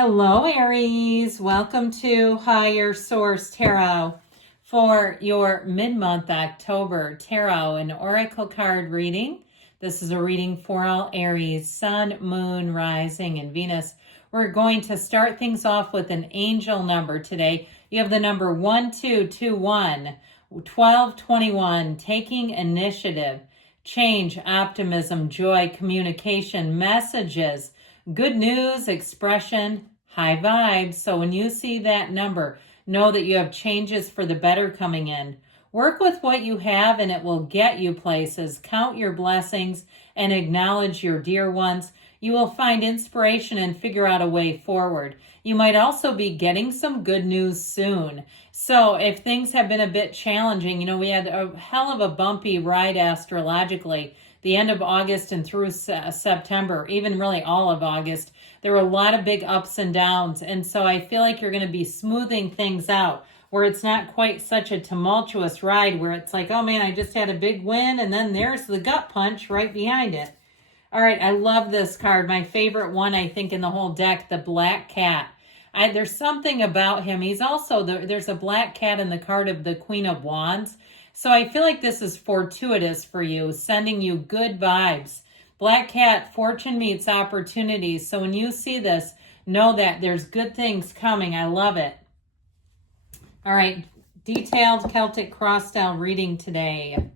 Hello, Aries. Welcome to Higher Source Tarot for your mid-month October Tarot and Oracle card reading. This is a reading for all Aries, Sun, Moon, Rising, and Venus. We're going to start things off with an angel number today. You have the number 1221, 1221, taking initiative, change, optimism, joy, communication, messages, good news, expression, high vibes. So when you see that number, know that you have changes for the better coming in. Work with what you have and it will get you places. Count your blessings and acknowledge your dear ones. You will find inspiration and figure out a way forward. You might also be getting some good news soon. So if things have been a bit challenging, we had a hell of a bumpy ride astrologically, the end of August and through September, even really all of August. There were a lot of big ups and downs. And so I feel like you're going to be smoothing things out where it's not quite such a tumultuous ride where it's like, oh man, I just had a big win and then there's the gut punch right behind it. All right, I love this card. My favorite one, I think, in the whole deck, the Black Cat. There's something about him. He's also, there's a black cat in the card of the Queen of Wands. So I feel like this is fortuitous for you, sending you good vibes. Black Cat, fortune meets opportunities. So when you see this, know that there's good things coming. I love it. All right, detailed Celtic cross style reading today.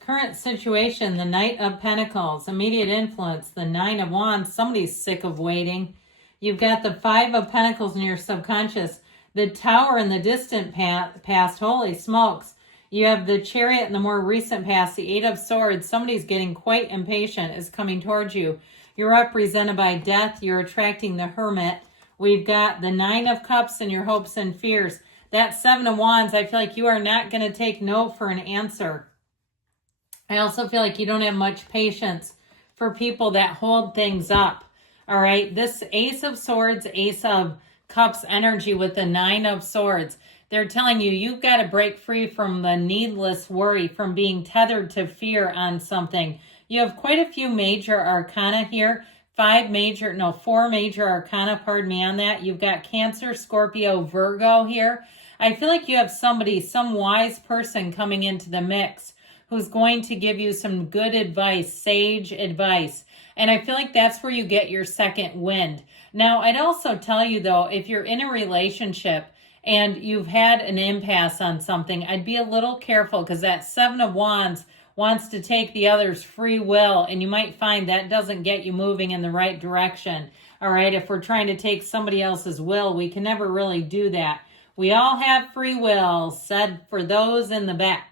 Current situation, the Knight of Pentacles. Immediate influence, the Nine of Wands. Somebody's sick of waiting. You've got the Five of Pentacles in your subconscious. The Tower in the distant past. Holy smokes. You have the Chariot in the more recent past. The Eight of Swords. Somebody's getting quite impatient, is coming towards you. You're represented by Death. You're attracting the Hermit. We've got the Nine of Cups and your hopes and fears. That Seven of Wands, I feel like you are not going to take no for an answer. I also feel like you don't have much patience for people that hold things up. All right. This Ace of Swords, Ace of Cups energy with the Nine of Swords. They're telling you, you've got to break free from the needless worry, from being tethered to fear on something. You have quite a few major arcana here. Four major arcana, pardon me on that. You've got Cancer, Scorpio, Virgo here. I feel like you have some wise person coming into the mix who's going to give you some good advice, sage advice. And I feel like that's where you get your second wind. Now, I'd also tell you, though, if you're in a relationship and you've had an impasse on something, I'd be a little careful because that Seven of Wands wants to take the other's free will, and you might find that doesn't get you moving in the right direction. All right, if we're trying to take somebody else's will, we can never really do that. We all have free will, said for those in the back.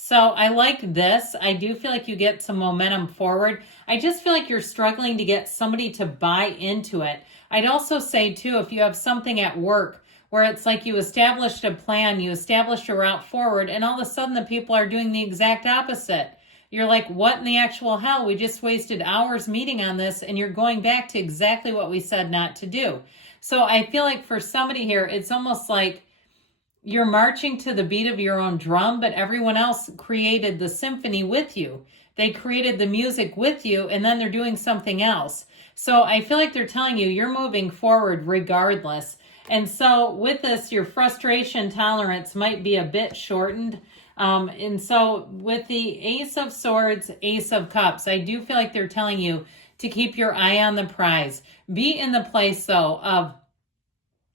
So I like this. I do feel like you get some momentum forward. I just feel like you're struggling to get somebody to buy into it. I'd also say, too, if you have something at work where it's like you established a plan, you established a route forward, and all of a sudden the people are doing the exact opposite. You're like, what in the actual hell? We just wasted hours meeting on this, and you're going back to exactly what we said not to do. So I feel like for somebody here, it's almost like you're marching to the beat of your own drum, but everyone else created the symphony with you. They created the music with you, and then they're doing something else. So I feel like they're telling you you're moving forward regardless. And so with this, your frustration tolerance might be a bit shortened. And so with the Ace of Swords, Ace of Cups, I do feel like they're telling you to keep your eye on the prize. Be in the place, though, of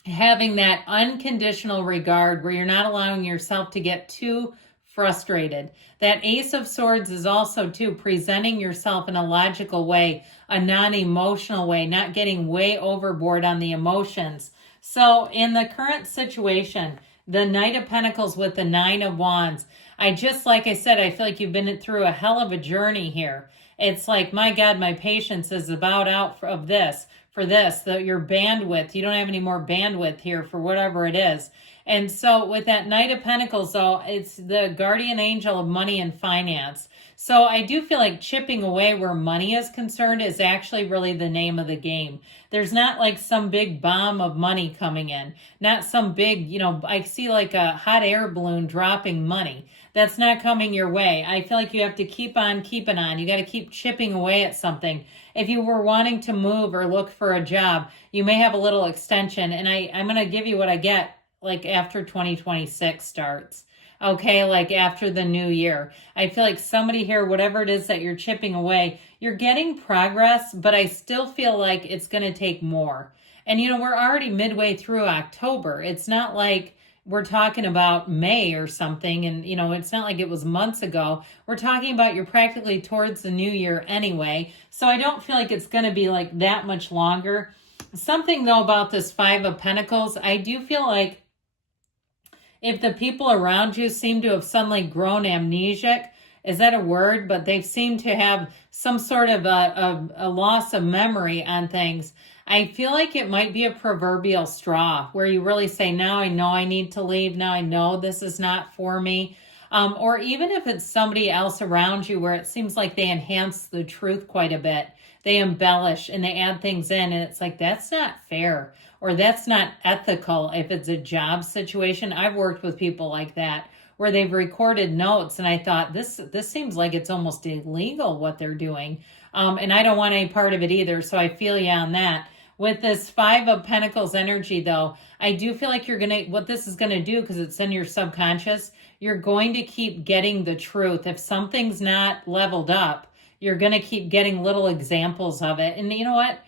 having that unconditional regard where you're not allowing yourself to get too frustrated. That Ace of Swords is also, too, presenting yourself in a logical way, a non-emotional way, not getting way overboard on the emotions. So in the current situation, the Knight of Pentacles with the Nine of Wands, like I said, I feel like you've been through a hell of a journey here. It's like, my God, my patience is about out of this. For this, your bandwidth, you don't have any more bandwidth here for whatever it is. And so with that Knight of Pentacles, though, it's the guardian angel of money and finance. So I do feel like chipping away where money is concerned is actually really the name of the game. There's not like some big bomb of money coming in, not some big, I see like a hot air balloon dropping money. That's not coming your way. I feel like you have to keep on keeping on. You got to keep chipping away at something. If you were wanting to move or look for a job, you may have a little extension. And I'm going to give you what I get like after 2026 starts. Okay, like after the new year. I feel like somebody here, whatever it is that you're chipping away, you're getting progress, but I still feel like it's going to take more. And we're already midway through October. It's not like we're talking about May or something, and it's not like it was months ago. We're talking about you're practically towards the new year anyway. So I don't feel like it's going to be like that much longer. Something though about this Five of Pentacles, I do feel like if the people around you seem to have suddenly grown amnesic, is that a word? But they've seemed to have some sort of a loss of memory on things. I feel like it might be a proverbial straw where you really say, now I know I need to leave. Now I know this is not for me. Or even if it's somebody else around you where it seems like they enhance the truth quite a bit. They embellish and they add things in, and it's like, that's not fair or that's not ethical if it's a job situation. I've worked with people like that where they've recorded notes, and I thought, this seems like it's almost illegal what they're doing. And I don't want any part of it either, so I feel you on that. With this Five of Pentacles energy, though, I do feel like what this is going to do, because it's in your subconscious, you're going to keep getting the truth. If something's not leveled up, you're going to keep getting little examples of it. And you know what?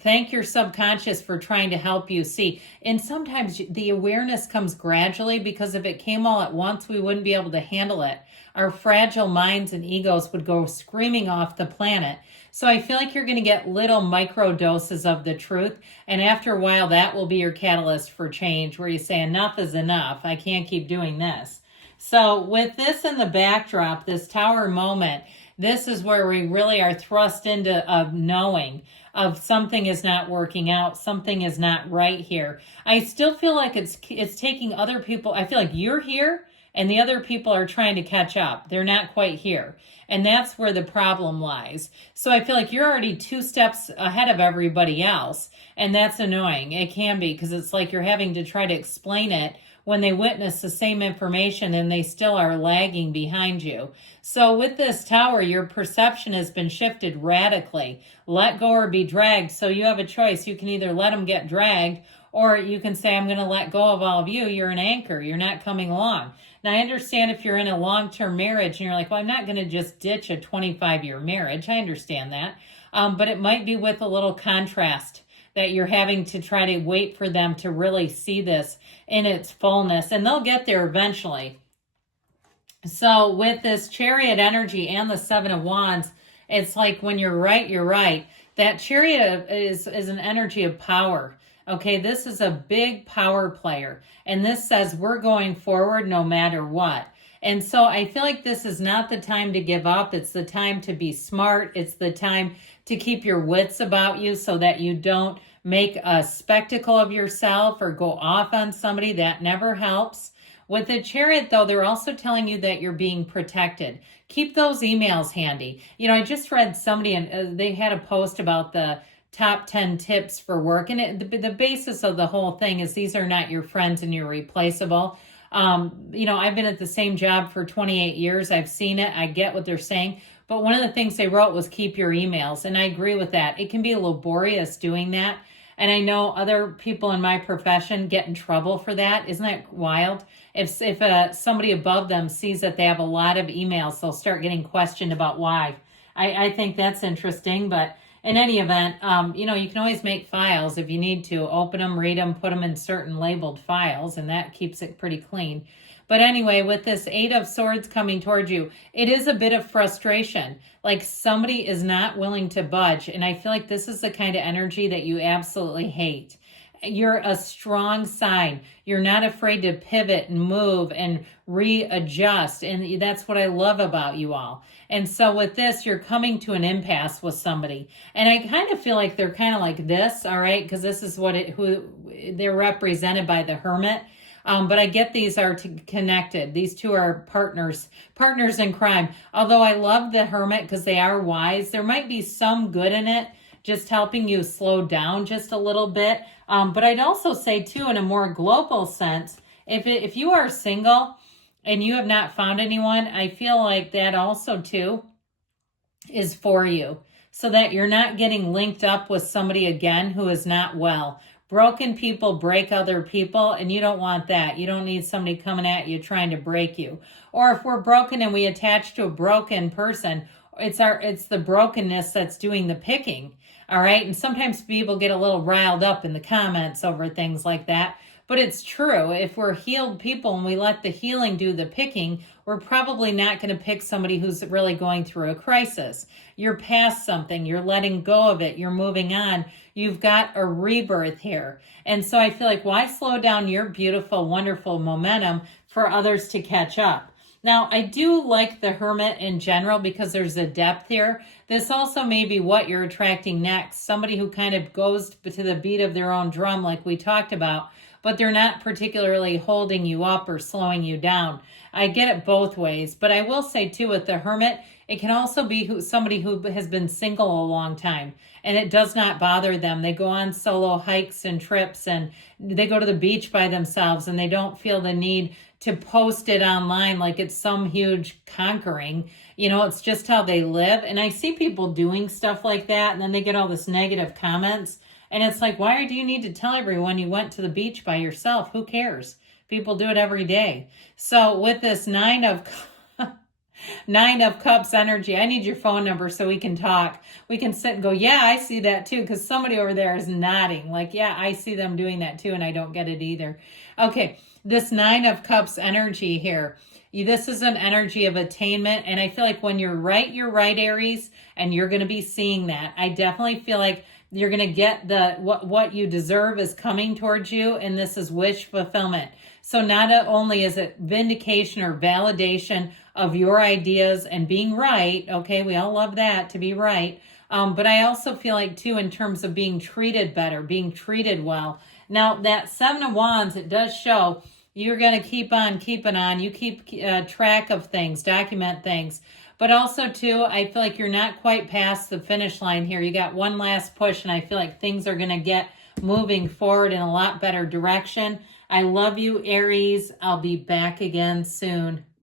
Thank your subconscious for trying to help you see. And sometimes the awareness comes gradually, because if it came all at once, we wouldn't be able to handle it. Our fragile minds and egos would go screaming off the planet. So I feel like you're going to get little micro doses of the truth. And after a while, that will be your catalyst for change, where you say, enough is enough. I can't keep doing this. So with this in the backdrop, this Tower moment, this is where we really are thrust into knowing of something is not working out, something is not right here. I still feel like it's taking other people. I feel like you're here and the other people are trying to catch up. They're not quite here. And that's where the problem lies. So I feel like you're already 2 steps ahead of everybody else. And that's annoying. It can be, because it's like you're having to try to explain it when they witness the same information and they still are lagging behind you. So with this Tower, your perception has been shifted radically. Let go or be dragged. So you have a choice. You can either let them get dragged, or you can say, I'm going to let go of all of you. You're an anchor. You're not coming along. Now, I understand if you're in a long-term marriage and you're like, well, I'm not going to just ditch a 25-year marriage. I understand that. But it might be with a little contrast that you're having to try to wait for them to really see this in its fullness. And they'll get there eventually. So with this Chariot energy and the Seven of Wands, it's like when you're right, you're right. That Chariot is an energy of power. Okay, this is a big power player. And this says we're going forward no matter what. And so I feel like this is not the time to give up. It's the time to be smart. It's the time to keep your wits about you so that you don't make a spectacle of yourself or go off on somebody. That never helps. With the Chariot, though, they're also telling you that you're being protected. Keep those emails handy. I just read somebody, and they had a post about the top 10 tips for work. And the basis of the whole thing is these are not your friends and you're replaceable. I've been at the same job for 28 years. I've seen it. I get what they're saying. But one of the things they wrote was keep your emails. And I agree with that. It can be laborious doing that. And I know other people in my profession get in trouble for that. Isn't that wild? If somebody above them sees that they have a lot of emails, they'll start getting questioned about why. I think that's interesting. But in any event, you can always make files if you need to. Open them, read them, put them in certain labeled files, and that keeps it pretty clean. But anyway, with this Eight of Swords coming towards you, it is a bit of frustration. Like somebody is not willing to budge. And I feel like this is the kind of energy that you absolutely hate. You're a strong sign. You're not afraid to pivot and move and readjust. And that's what I love about you all. And so with this, you're coming to an impasse with somebody. And I kind of feel like they're kind of like this, all right? Because this is who they're represented by the Hermit. But I get these are connected. These two are partners in crime. Although I love the Hermit because they are wise. There might be some good in it, just helping you slow down just a little bit. But I'd also say too, in a more global sense, if you are single and you have not found anyone, I feel like that also too is for you, so that you're not getting linked up with somebody again who is not well. Broken people break other people, and you don't want that. You don't need somebody coming at you trying to break you. Or if we're broken and we attach to a broken person, it's the brokenness that's doing the picking. All right. And sometimes people get a little riled up in the comments over things like that. But it's true. If we're healed people and we let the healing do the picking, we're probably not going to pick somebody who's really going through a crisis. You're past something. You're letting go of it. You're moving on. You've got a rebirth here. And so I feel like, why slow down your beautiful, wonderful momentum for others to catch up? Now, I do like the Hermit in general because there's a depth here. This also may be what you're attracting next. Somebody who kind of goes to the beat of their own drum, like we talked about, but they're not particularly holding you up or slowing you down. I get it both ways, but I will say too, with the Hermit, it can also be somebody who has been single a long time and it does not bother them. They go on solo hikes and trips and they go to the beach by themselves and they don't feel the need to post it online like it's some huge conquering. You know, it's just how they live. And I see people doing stuff like that and then they get all this negative comments. And it's like, why do you need to tell everyone you went to the beach by yourself? Who cares? People do it every day. So with this Nine of Cups energy, I need your phone number so we can talk. We can sit and go, yeah, I see that too. Because somebody over there is nodding. Like, yeah, I see them doing that too. And I don't get it either. Okay, this Nine of Cups energy here. This is an energy of attainment. And I feel like when you're right, Aries. And you're going to be seeing that. I definitely feel like you're going to get what you deserve is coming towards you, and this is wish fulfillment. So not only is it vindication or validation of your ideas and being right, okay, we all love that, to be right, but I also feel like too, in terms of being treated better, being treated well. Now that Seven of Wands, it does show you're going to keep on keeping on. You keep track of things, document things. But also, too, I feel like you're not quite past the finish line here. You got one last push, and I feel like things are going to get moving forward in a lot better direction. I love you, Aries. I'll be back again soon.